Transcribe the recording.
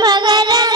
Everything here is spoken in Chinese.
妈妈。